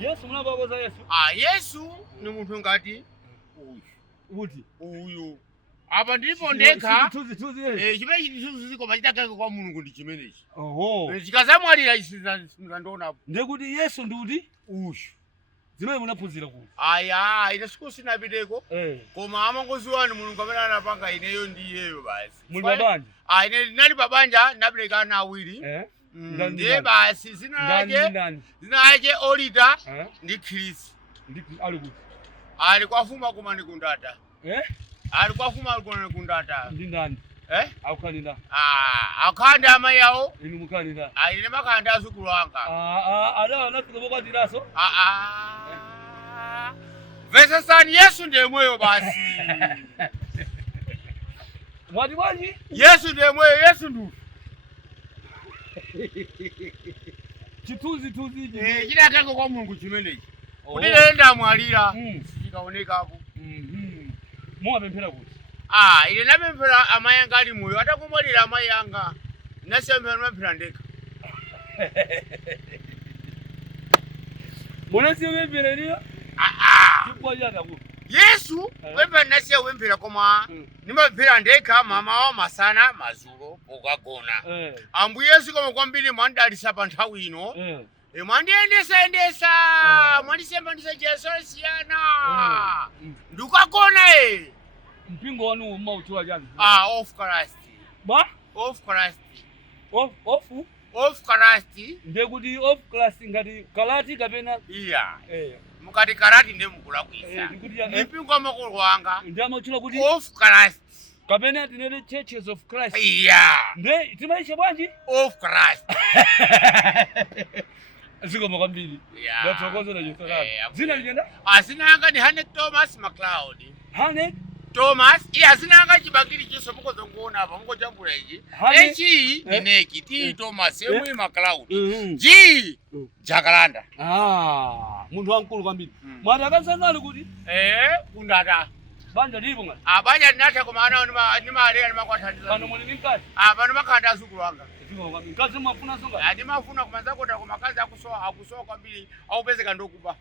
Yesu munabakoza Yesu. Yesu ni muntu ngati Uti. Uyu. Apa ndipo ndeka. Tuzi. Chimene chituzi koma chitakaga kwa Mulungu ndi chimenechi. Oho. Chikazamwalira isizandonapo. Ndekuti Yesu ndi uyu. Zimene munaphunzira ku. Ine siku sinapiteko. Koma amangozi wanu Mulungu amene anapanga ineyo ndiyeyo basi. Muli babanja? Ine ndinali babanja ndapeleka ana awiri. Ndiye basi zina yake Olita ndi Chris. Ndi ali kuti. Ali kwafuma kuma ndi kundata. Ali kwafuma ali kundata. Ndi ndani? Akukhalira. Akhanda amayi yawo. Inu mukhalira. Ine makanda azukulu wanga. Anafika bokwatiraso? Vesa sani Yesu ndiye moyo basi. Mwati bwanji? Yesu ndiye moyo, Yesu ndu. Chituzi. Chitakaga kwa Mulungu chimenechi. Kuti lenda mwalira. Chikaonekapo. Mwapemphera kuti? Ine napemphera amayi anga ali moyo, atakumwalira amayi anga. Nasempera napemphera ndeka. Munasiye wemphera liyo? Chipwa chata kuti? Yesu, wemphera nasiye wemphera koma nimapemphera ndeka mama wa masana mazulo pokagona. Ambuye Yesu koma kwambiri mwandalisa pa nthawi ino. Mwandiyendesa, mwandisembandisa Jesu siyana. Ndukagona Mpingo wanu mauchula jani? Of Christ. Ba? Of Christ. Of Christ. Ndekuti of Christ ngati kalati kapena? Iya. Mukati karati ndiye mukula kuisa. Mpingo amakulu wanga. Ndiye amachula kuti? Of Christ. Kapena tinene Churches of Christ. Iya. Ndiye timaisha bwanji? Of Christ. Ziko mwambili. Yeah. Ndatokoza na Yesu rani. Zina ligenda? Zina anga ni Hanek Thomas McLeod. Hanek Thomas. Iya zina anga chibakiri chiso muko zongoona hapa muko jambula hiki. H Neki T Thomas Emwe McLeod. G Jacaranda. Muntu wankulu kwambiri. Mwatakansana ali kuti? Kundata. Banja lipo ngati? Banja ndinatha koma ana nimalera nimakwathandiza. Pano muli nikati? Pano makanda azukulu wanga. Kazi mafuna songa? Ndimafuna kumanza kota koma kazi akusowa kwambiri aupezeka ndokuba.